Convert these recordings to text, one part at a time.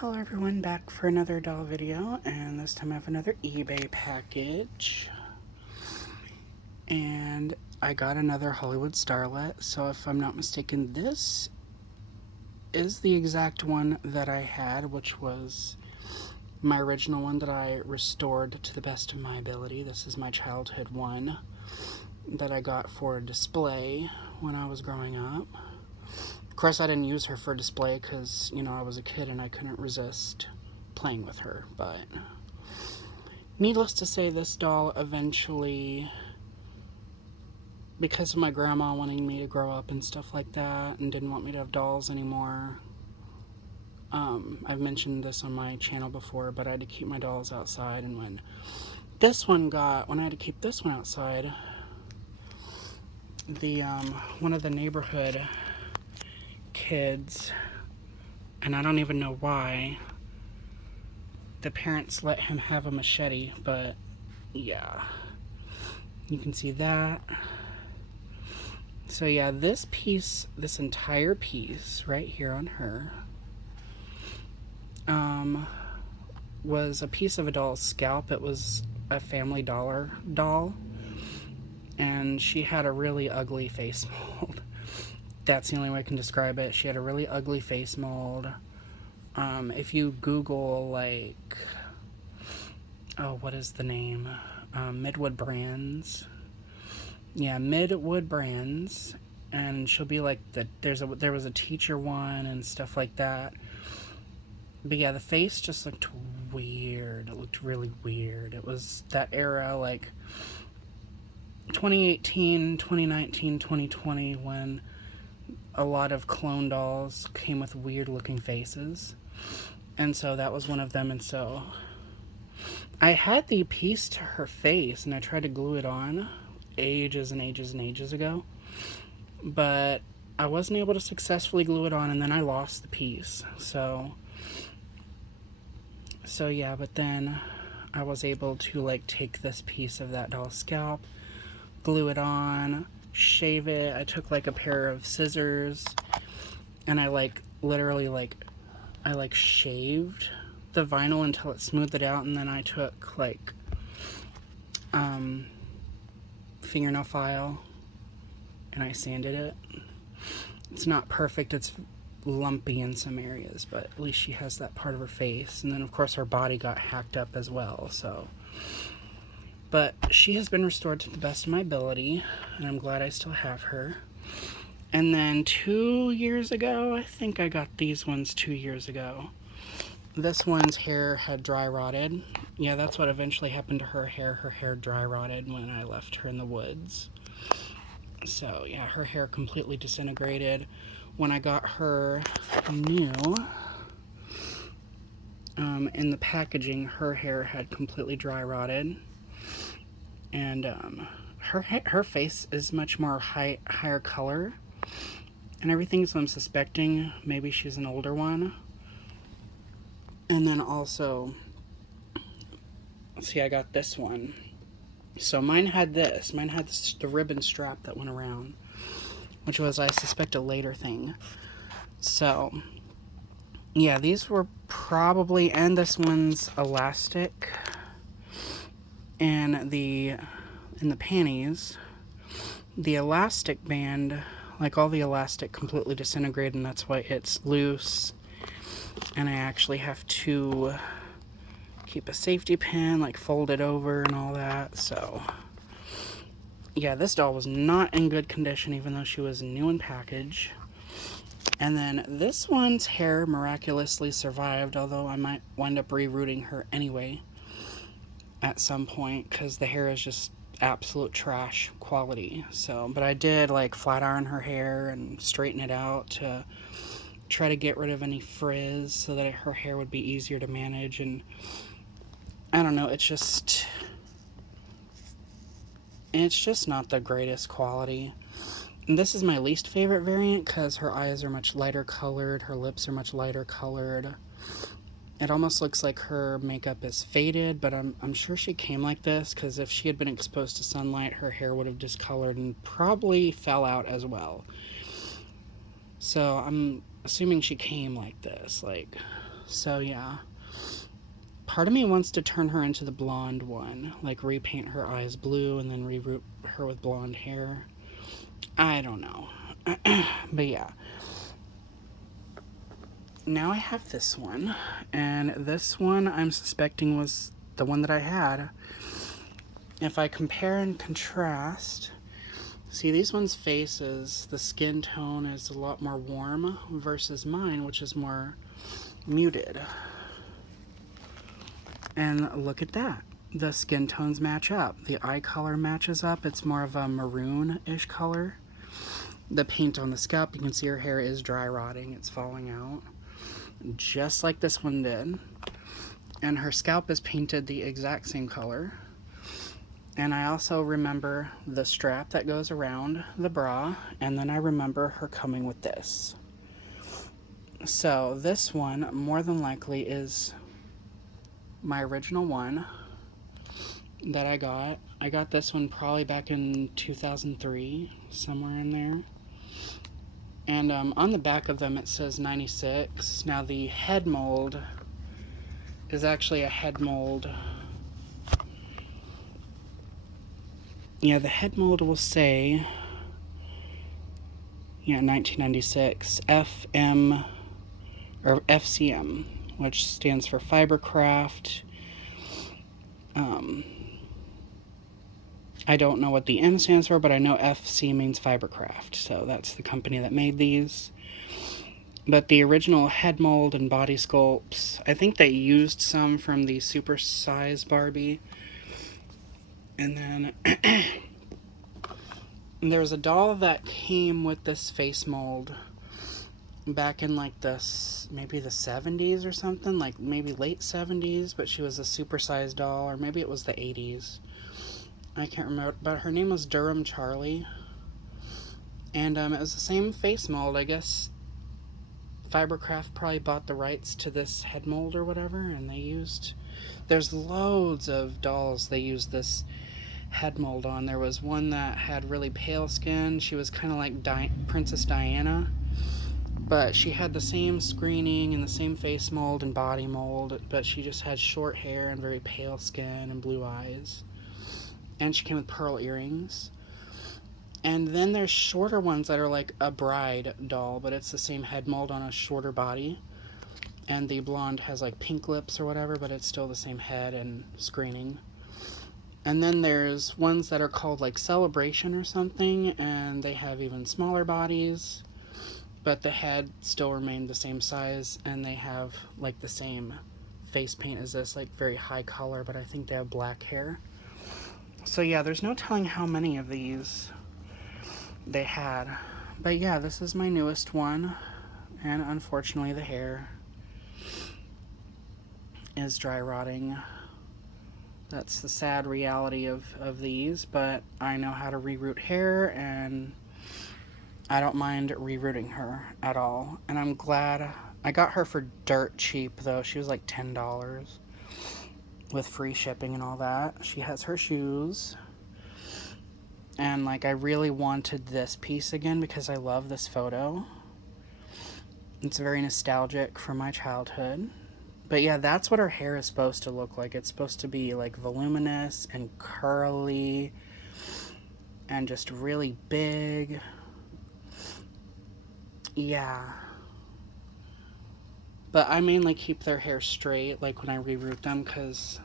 Hello everyone, back for another doll video, and this time I have another eBay package. And I got another Hollywood Starlette, so if I'm not mistaken, this is the exact one that I had, which was my original one that I restored to the best of my ability. This is my childhood one that I got for display when I was growing up. Of course, I didn't use her for display because, you know, I was a kid and I couldn't resist playing with her, but needless to say, this doll eventually, because of my grandma wanting me to grow up and stuff like that and didn't want me to have dolls anymore, I've mentioned this on my channel before, but I had to keep my dolls outside, and when I had to keep this one outside, the one of the neighborhood kids, and I don't even know why, the parents let him have a machete, but yeah, you can see that. So yeah, this entire piece right here on her, was a piece of a doll's scalp. It was a Family Dollar doll, and she had a really ugly face mold. That's the only way I can describe it. She had a really ugly face mold. If you Google, like, oh, what is the name? Midwood Brands. Yeah, Midwood Brands. And she'll be like, there was a teacher one and stuff like that. But yeah, the face just looked weird. It looked really weird. It was that era, like 2018, 2019, 2020, when a lot of clone dolls came with weird looking faces. And so that was one of them. And so I had the piece to her face and I tried to glue it on ages and ages and ages ago, but I wasn't able to successfully glue it on, and then I lost the piece. So yeah, but then I was able to, like, take this piece of that doll's scalp, glue it on, shave it. I took, like, a pair of scissors, and I, like, literally, like, I shaved the vinyl until it smoothed it out, and then I took, like, fingernail file, and I sanded it. It's not perfect, it's lumpy in some areas, but at least she has that part of her face. And then of course her body got hacked up as well, so. But she has been restored to the best of my ability, and I'm glad I still have her. And then 2 years ago, I think I got these ones 2 years ago. This one's hair had dry rotted. Yeah, that's what eventually happened to her hair. Her hair dry rotted when I left her in the woods. So yeah, her hair completely disintegrated. When I got her new, in the packaging, her hair had completely dry rotted, and her face is much more higher color and everything. So I'm suspecting maybe she's an older one. And then also, see, I got this one. So mine had this. Mine had the ribbon strap that went around, which was, I suspect, a later thing. So yeah, these were probably, and this one's elastic, and in the panties, the elastic band, like all the elastic, completely disintegrated, and that's why it's loose. And I actually have to keep a safety pin, like, fold it over and all that. So yeah, this doll was not in good condition, even though she was new in package. And then this one's hair miraculously survived, although I might wind up rerouting her anyway at some point, because the hair is just absolute trash quality. So, but I did, like, flat iron her hair and straighten it out to try to get rid of any frizz so that her hair would be easier to manage. And I don't know, it's just not the greatest quality. And this is my least favorite variant because her eyes are much lighter colored, her lips are much lighter colored. It almost looks like her makeup is faded, but I'm sure she came like this, because if she had been exposed to sunlight, her hair would have discolored and probably fell out as well. So I'm assuming she came like this, like, So yeah. Part of me wants to turn her into the blonde one. Like repaint her eyes blue and then reroot her with blonde hair. I don't know. But yeah. Now I have this one. And this one I'm suspecting was the one that I had. If I compare and contrast, see these ones' faces, the skin tone is a lot more warm versus mine, which is more muted. And look at that. The skin tones match up. The eye color matches up. It's more of a maroon-ish color. The paint on the scalp, you can see her hair is dry rotting. It's falling out. Just like this one did. And her scalp is painted the exact same color. And I also remember the strap that goes around the bra. And then I remember her coming with this. So this one, more than likely, is my original one that I got. I got this one probably back in 2003, somewhere in there. And on the back of them it says 96. Now the head mold is actually a head mold. Yeah, the head mold will say, yeah, 1996, FM, or FCM, which stands for Fibercraft. I don't know what the M stands for, but I know FC means Fibercraft, so that's the company that made these. But the original head mold and body sculpts, I think they used some from the Super Size Barbie. And then there was a doll that came with this face mold back in like maybe the 70s or something, like maybe late 70s, but she was a super sized doll, or maybe it was the 80s. I can't remember, but her name was Durham Charlie. And it was the same face mold. I guess Fibercraft probably bought the rights to this head mold or whatever, and there's loads of dolls they used this head mold on. There was one that had really pale skin. She was kind of like Princess Diana, but she had the same screening and the same face mold and body mold, but she just had short hair and very pale skin and blue eyes. And she came with pearl earrings. And then there's shorter ones that are like a bride doll, but it's the same head mold on a shorter body. And the blonde has like pink lips or whatever, but it's still the same head and screening. And then there's ones that are called like Celebration or something, and they have even smaller bodies, but the head still remained the same size, and they have like the same face paint as this, like very high color, but I think they have black hair. So yeah, there's no telling how many of these they had. But yeah, this is my newest one, and unfortunately the hair is dry rotting. That's the sad reality of these, but I know how to reroot hair, and I don't mind rerooting her at all. And I'm glad I got her for dirt cheap, though. She was like $10 with free shipping and all that. She has her shoes. And like, I really wanted this piece again because I love this photo. It's very nostalgic for my childhood. But yeah, that's what her hair is supposed to look like. It's supposed to be like voluminous and curly and just really big. Yeah. But I mainly keep their hair straight, like when I reroot them, because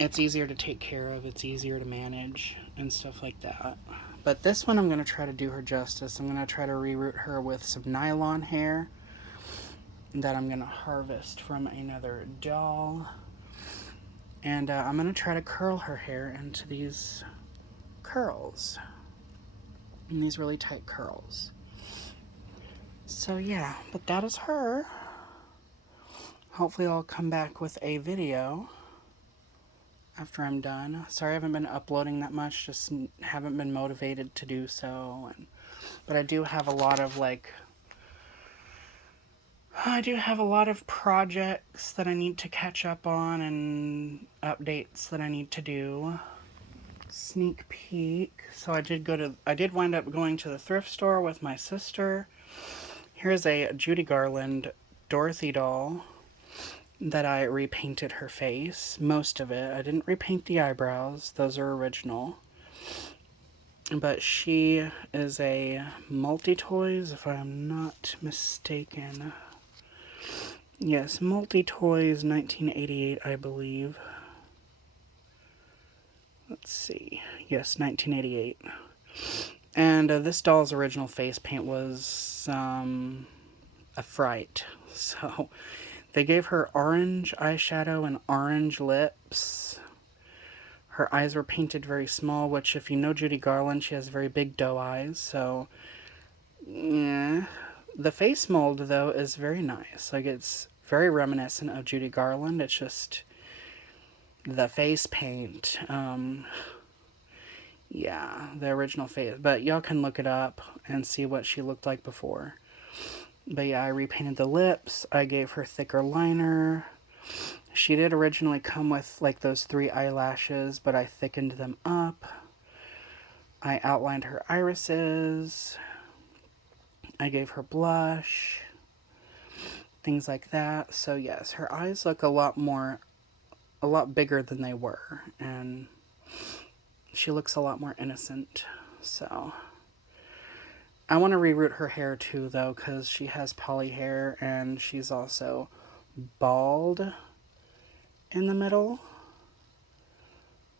it's easier to take care of, it's easier to manage, and stuff like that. But this one I'm going to try to do her justice. I'm going to try to reroot her with some nylon hair that I'm going to harvest from another doll. And I'm going to try to curl her hair into these curls. And these really tight curls. So yeah, but that is her. Hopefully I'll come back with a video after I'm done. Sorry I haven't been uploading that much, just haven't been motivated to do so. But I do have a lot of projects that I need to catch up on and updates that I need to do. Sneak peek. So I did wind up going to the thrift store with my sister. Here's a Judy Garland Dorothy doll. that I repainted her face. Most of it. I didn't repaint the eyebrows. Those are original. But she is a Multi-Toys, if I'm not mistaken. Yes, Multi-Toys 1988, I believe. Let's see. Yes, 1988. And this doll's original face paint was a fright. So they gave her orange eyeshadow and orange lips. Her eyes were painted very small, which if you know Judy Garland, she has very big doe eyes. So, yeah. The face mold, though, is very nice. Like, it's very reminiscent of Judy Garland. It's just the face paint. Yeah, the original face. But y'all can look it up and see what she looked like before. But yeah, I repainted the lips. I gave her thicker liner. She did originally come with like those 3 eyelashes, but I thickened them up. I outlined her irises. I gave her blush. Things like that. So yes, her eyes look a lot bigger than they were. And she looks a lot more innocent. So I want to reroot her hair too, though, because she has poly hair and she's also bald in the middle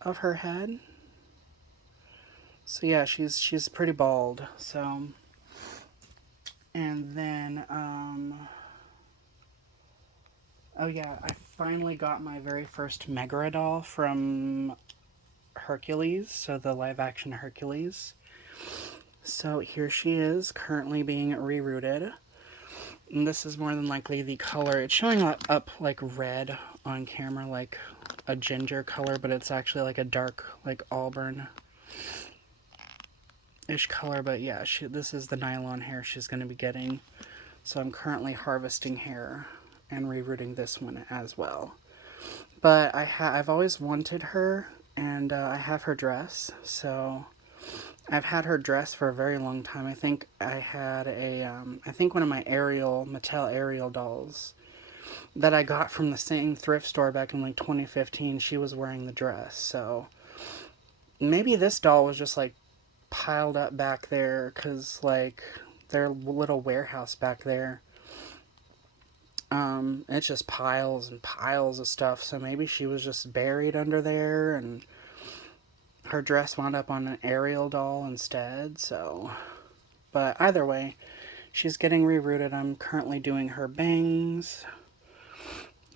of her head. So yeah, she's pretty bald. So, and then oh yeah, I finally got my very first Megara doll from Hercules, so the live action Hercules. So here she is, currently being rerooted. And this is more than likely the color. It's showing up like red on camera, like a ginger color, but it's actually like a dark, like auburn-ish color. But yeah, this is the nylon hair she's going to be getting. So I'm currently harvesting hair and rerooting this one as well. But I've always wanted her, and I have her dress. So I've had her dress for a very long time. I think I had I think one of my Mattel Ariel dolls that I got from the same thrift store back in like 2015, she was wearing the dress. So maybe this doll was just like piled up back there, because like their little warehouse back there, it's just piles and piles of stuff. So maybe she was just buried under there and her dress wound up on an Ariel doll instead. So, but either way, she's getting rerooted. I'm currently doing her bangs,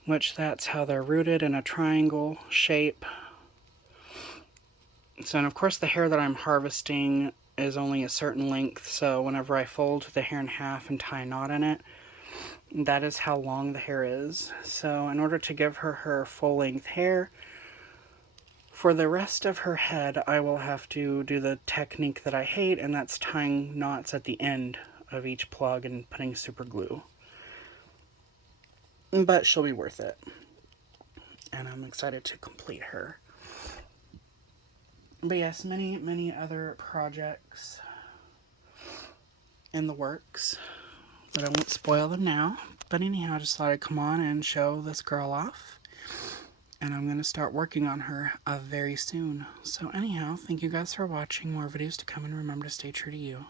which that's how they're rooted, in a triangle shape. So, and of course the hair that I'm harvesting is only a certain length, so whenever I fold the hair in half and tie a knot in it, that is how long the hair is. So in order to give her her full length hair, for the rest of her head, I will have to do the technique that I hate, and that's tying knots at the end of each plug and putting super glue. But she'll be worth it. And I'm excited to complete her. But yes, many, many other projects in the works, but I won't spoil them now. But anyhow, I just thought I'd come on and show this girl off. And I'm going to start working on her very soon. So anyhow, thank you guys for watching. More videos to come, and remember to stay true to you.